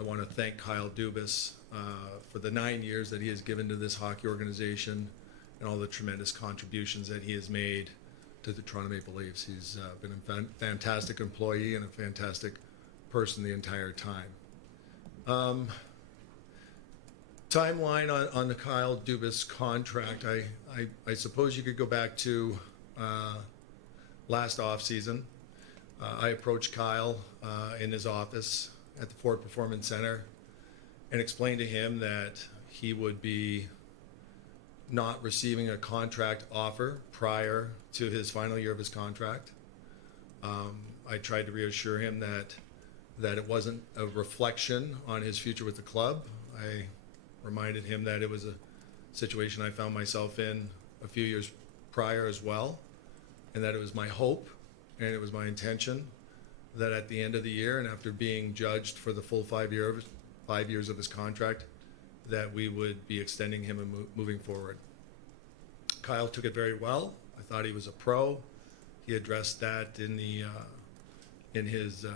I want to thank Kyle Dubas for the 9 years that he has given to this hockey organization and all the tremendous contributions that he has made to the Toronto Maple Leafs. He's been a fantastic employee and a fantastic person the entire time. Timeline on the Kyle Dubas contract. I suppose you could go back to last offseason. I approached Kyle in his office at the Ford Performance Center and explained to him that he would be not receiving a contract offer prior to his final year of his contract. I tried to reassure him that it wasn't a reflection on his future with the club. I reminded him that it was a situation I found myself in a few years prior as well, and that it was my hope and it was my intention that at the end of the year and after being judged for the full 5 years of his contract, that we would be extending him and moving forward. Kyle took it very well. I thought he was a pro. He addressed that in his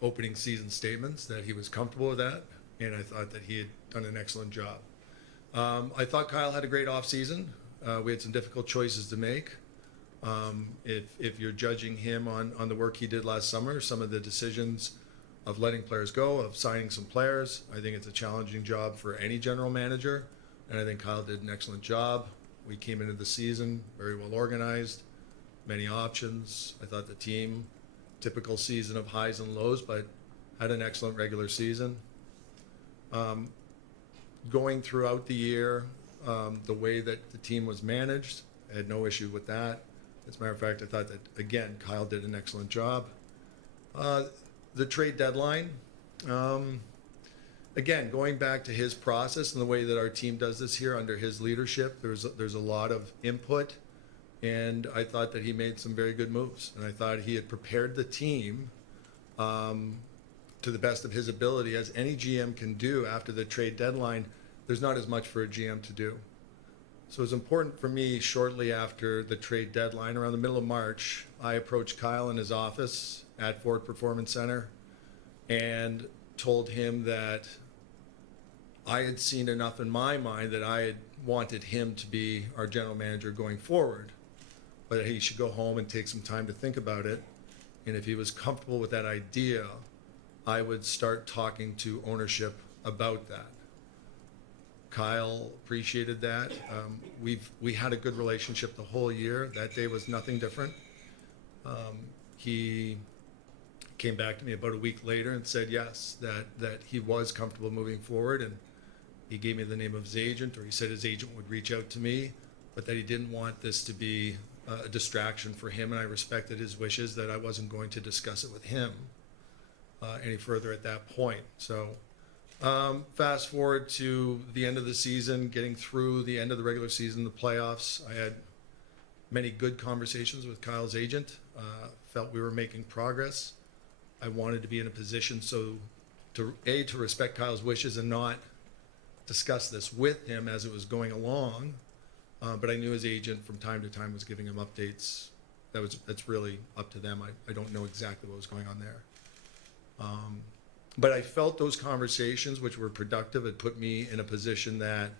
opening season statements, that he was comfortable with that, and I thought that he had done an excellent job. I thought Kyle had a great offseason. We had some difficult choices to make. If you're judging him on the work he did last summer, some of the decisions of letting players go, of signing some players, I think it's a challenging job for any general manager, and I think Kyle did an excellent job. We came into the season very well organized, many options. I thought the team, typical season of highs and lows, but had an excellent regular season. Going throughout the year, the way that the team was managed, I had no issue with that. As a matter of fact, I thought that, again, Kyle did an excellent job. The trade deadline, again, going back to his process and the way that our team does this here under his leadership, there's a lot of input, and I thought that he made some very good moves. And I thought he had prepared the team to the best of his ability, as any GM can do after the trade deadline. There's not as much for a GM to do. So it was important for me shortly after the trade deadline, around the middle of March, I approached Kyle in his office at Ford Performance Center and told him that I had seen enough in my mind that I had wanted him to be our general manager going forward, but that he should go home and take some time to think about it. And if he was comfortable with that idea, I would start talking to ownership about that. Kyle appreciated that. We had a good relationship the whole year. That day was nothing different. He came back to me about a week later and said yes, that he was comfortable moving forward, and he gave me the name of his agent, or he said his agent would reach out to me, but that he didn't want this to be a distraction for him, and I respected his wishes, that I wasn't going to discuss it with him any further at that point. So fast forward to the end of the season, getting through the end of the regular season, the playoffs. I had many good conversations with Kyle's agent. Felt we were making progress. I wanted to be in a position to respect Kyle's wishes and not discuss this with him as it was going along. But I knew his agent from time to time was giving him updates. That's really up to them. I don't know exactly what was going on there. But I felt those conversations, which were productive, had put me in a position that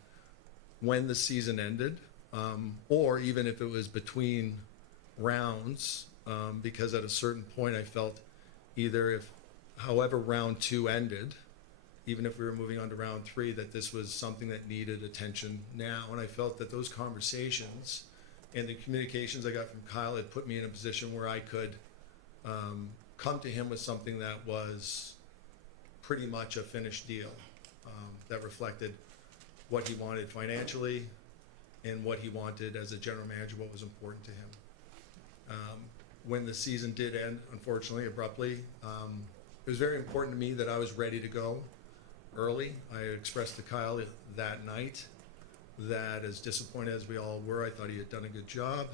when the season ended, or even if it was between rounds, because at a certain point I felt however round 2 ended, even if we were moving on to round 3, that this was something that needed attention now. And I felt that those conversations and the communications I got from Kyle had put me in a position where I could come to him with something that was pretty much a finished deal, that reflected what he wanted financially and what he wanted as a general manager, what was important to him. When the season did end, unfortunately, abruptly, it was very important to me that I was ready to go early. I expressed to Kyle that night that, as disappointed as we all were, I thought he had done a good job.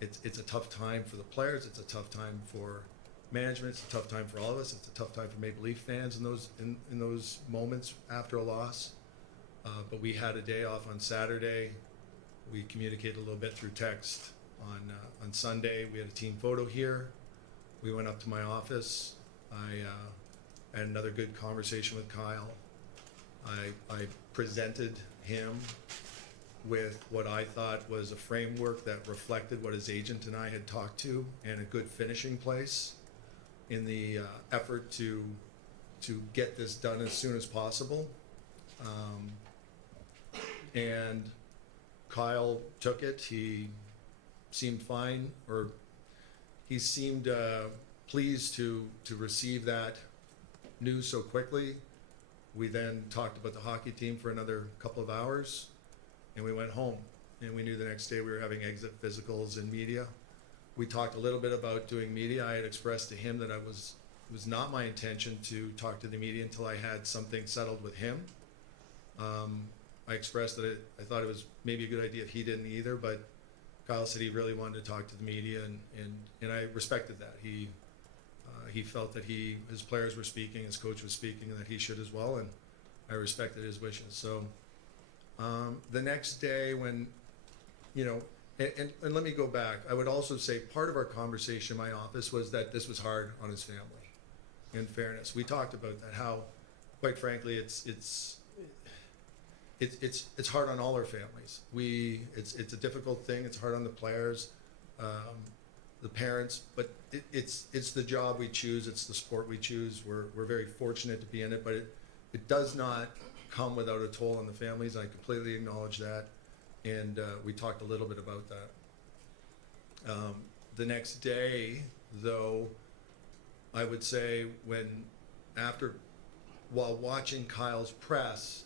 It's a tough time for the players. It's a tough time for management. It's a tough time for all of us. It's a tough time for Maple Leaf fans in those moments after a loss. But we had a day off on Saturday. We communicated a little bit through text. On Sunday, we had a team photo here. We went up to my office. I I had another good conversation with Kyle. I presented him with what I thought was a framework that reflected what his agent and I had talked to, and a good finishing place in the effort to get this done as soon as possible. And Kyle took it. He seemed fine, or he seemed pleased to receive that news so quickly. We then talked about the hockey team for another couple of hours, and we went home. And we knew the next day we were having exit physicals and media. We talked a little bit about doing media. I had expressed to him that it was not my intention to talk to the media until I had something settled with him. I expressed that I thought it was maybe a good idea if he didn't either, but Kyle said he really wanted to talk to the media, and I respected that. He felt that his players were speaking, his coach was speaking, and that he should as well, and I respected his wishes. So the next day when, and let me go back, I would also say part of our conversation in my office was that this was hard on his family. In fairness, we talked about that, how, quite frankly, it's hard on all our families. It's a difficult thing. It's hard on the players, the parents, but it's the job we choose. It's the sport we choose. We're very fortunate to be in it, but it does not come without a toll on the families. I completely acknowledge that, and we talked a little bit about that. The next day, though, I would say while watching Kyle's press,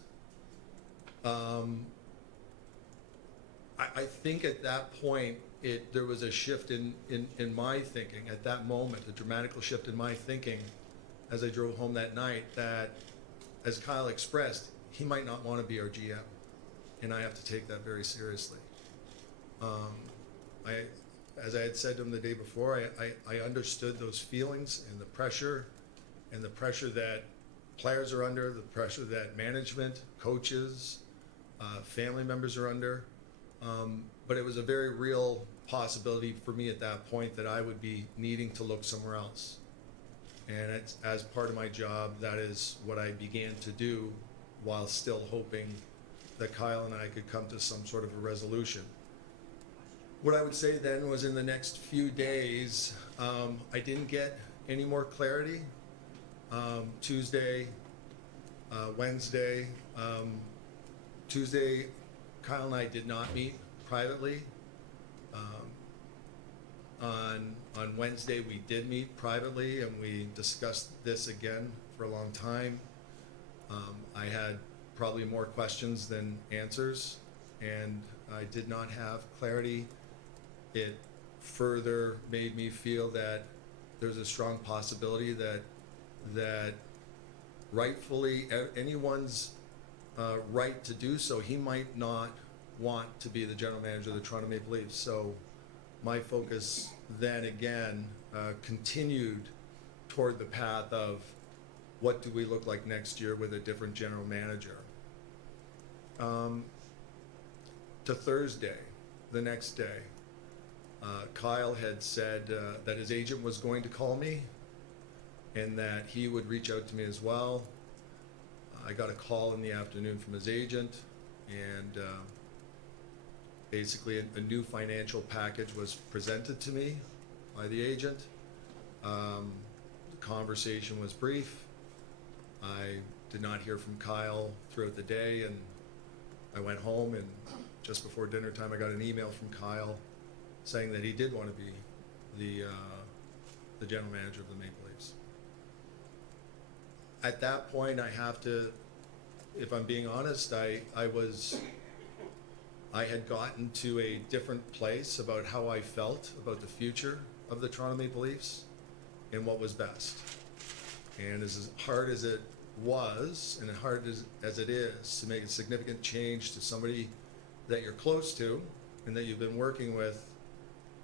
I think at that point there was a shift in my thinking at that moment, a dramatical shift in my thinking as I drove home that night, that, as Kyle expressed, he might not want to be our GM, and I have to take that very seriously. As I had said to him the day before, I understood those feelings and the pressure that players are under, the pressure that management, coaches, family members are under. But it was a very real possibility for me at that point that I would be needing to look somewhere else. And as part of my job, that is what I began to do, while still hoping that Kyle and I could come to some sort of a resolution. What I would say then was, in the next few days, I didn't get any more clarity. Tuesday, Wednesday. Tuesday, Kyle and I did not meet privately. On Wednesday, we did meet privately, and we discussed this again for a long time. I had probably more questions than answers, and I did not have clarity. It further made me feel that there's a strong possibility that rightfully, anyone's right to do so, he might not want to be the general manager of the Toronto Maple Leafs. So my focus then again continued toward the path of, what do we look like next year with a different general manager? To Thursday, the next day, Kyle had said that his agent was going to call me, and that he would reach out to me as well. I got a call in the afternoon from his agent, and basically a new financial package was presented to me by the agent. The conversation was brief. I did not hear from Kyle throughout the day, and I went home, and just before dinner time I got an email from Kyle saying that he did want to be the general manager of the Maple Leafs. At that point, I have to, if I'm being honest, I had gotten to a different place about how I felt about the future of the Toronto Maple Leafs and what was best. And as hard as it was, and as hard as it is to make a significant change to somebody that you're close to and that you've been working with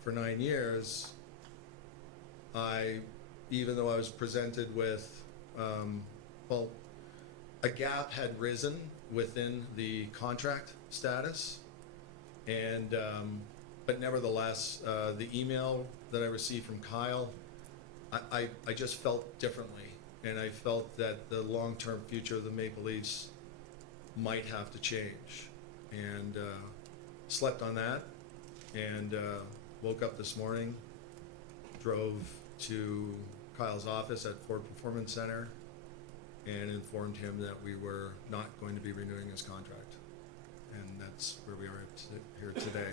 for 9 years, even though I was presented with, a gap had risen within the contract status, and but nevertheless, the email that I received from Kyle, I just felt differently, and I felt that the long-term future of the Maple Leafs might have to change. And slept on that, and woke up this morning, drove to Kyle's office at Ford Performance Center, and informed him that we were not going to be renewing his contract. And that's where we are here today.